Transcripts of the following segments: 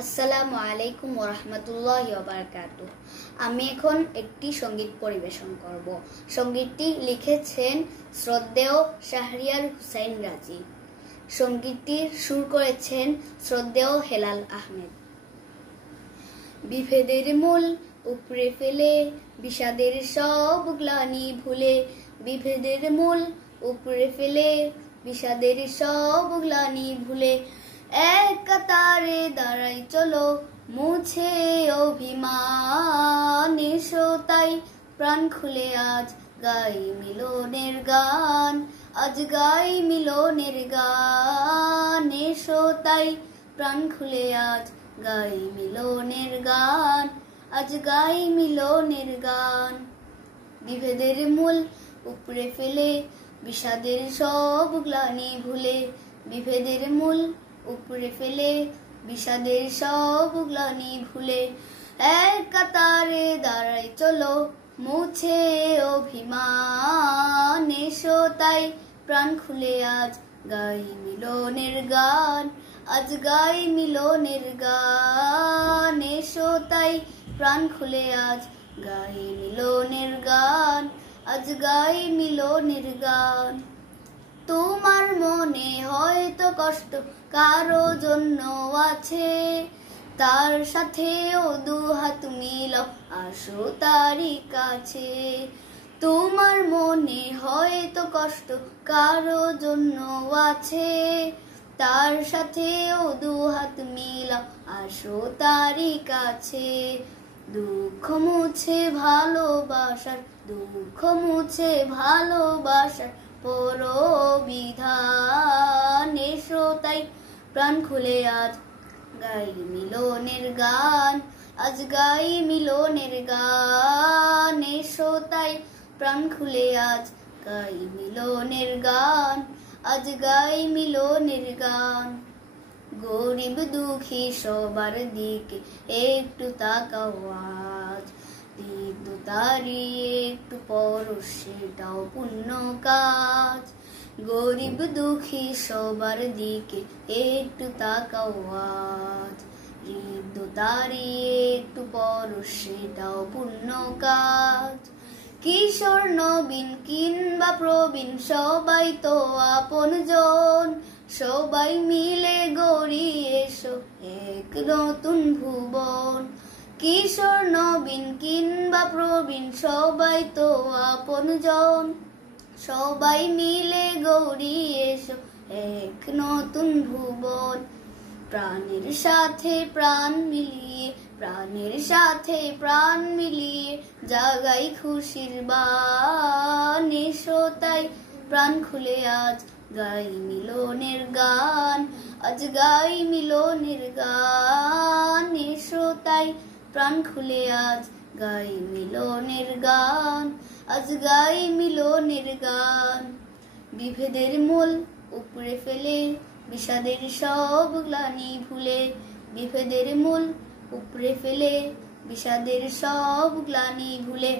আসসালামু আলাইকুম ওয়া রাহমাতুল্লাহি ওয়া বারাকাতুহু। আমি এখন একটি সঙ্গীত পরিবেশন করব। সঙ্গীতটি লিখেছেন শ্রদ্ধেয় শাহরিয়ার হুসাইন রাজি। সঙ্গীতটির সুর করেছেন শ্রদ্ধেয় হেলাল আহমেদ। বিভেদের মূল উপড়ে ফেলে বিষাদের সব গ্লানি ভুলে, বিভেদের মূল উপড়ে ফেলে বিষাদের সব গ্লানি ভুলে, এক কাতারে দাঁড়াই চলো মুছে অভিমান। এসো তাই প্রাণ খুলে আজ গাই মিলনের গান, আজ গাই মিলনের গান। এসো তাই প্রাণ খুলে আজ গাই মিলনের গান, আজ গাই মিলনের গান। বিভেদের মূল উপড়ে ফেলে বিষাদের সব গ্লানি ভুলে, বিভেদের মূল উপড়ে ফেলে বিষাদের সব গ্লানি ভুলে, এক কাতারে দাঁড়াই চলো মুছে অভিমান। এসো তাই প্রাণ খুলে আজ গাই মিলনের গান, আজ গাই মিলনের গান। এসো তাই প্রাণ খুলে আজ গাই মিলনের গান, আজ গাই মিলনের গান। তোমার মনে হয়তো কষ্ট কারো জন্য আছে, তার সাথেও দুহাত মিলাও আসো তারই কাছে। তোমার মনে হয়তো কষ্ট কারো জন্য আছে, তার সাথেও দুহাত মিলাও আসো তারই কাছে। দুঃখ মুছে ভালোবাসার, দুঃখ মুছে ভালোবাসার পরবিধান। এসো তাই প্রাণ খুলে আজ গাই মিলনের গান, আজ গাই মিলনের গান। এসো তাই প্রাণ খুলে আজ গাই মিলনের গান, আজ গাই মিলনের গান। গরিব দুঃখী সবার দিকে একটু তাকাও আজ, দীপ্ত তারি একটু পরশ সেটাও পুণ্য কাজ। গরিব দুঃখী সবার দিকে একটু তাকাও আজ, দীপ্ত তারি একটু পরশ সেটাও পুণ্য কাজ। কিশোর নবীন কিংবা প্রবীণ সবাই তো আপনজন, সবাই মিলে গড়ি এসো এক নতুন ভুবন। কিশোর নবীন কিংবা প্রবীণ সবাই তো আপনজন, সবাই মিলে গড়ি এসো এক নতুন ভুবন। প্রাণের সাথে প্রাণ মিলিয়ে, প্রাণের সাথে প্রাণ মিলিয়ে জাগাই খুশির বান। এসো তাই প্রাণ খুলে আজ গাই মিলনের গান, আজ গাই মিলনের গান। এসো তাই প্রাণ খুলে আজ গাই মিলনের গান, আজ গাই মিলনের গান। বিভেদের মূল উপড়ে ফেলে বিষাদের সব গ্লানি ভুলে, বিভেদের মূল উপড়ে ফেলে বিষাদের সব গ্লানি ভুলে,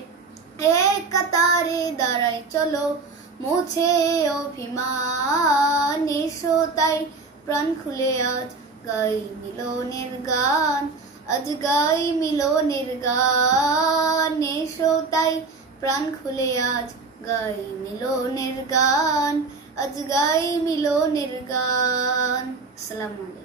এক কাতারে দাঁড়াই চলো মুছে অভিমান। এসো তাই প্রাণ খুলে আজ গাই মিলনের গান, আজ গাই মিলনের গান। এসো তাই প্রাণ খুলে আজ গাই মিলনের গান, আজ গাই মিলনের গান। আসসালামু আলাইকুম।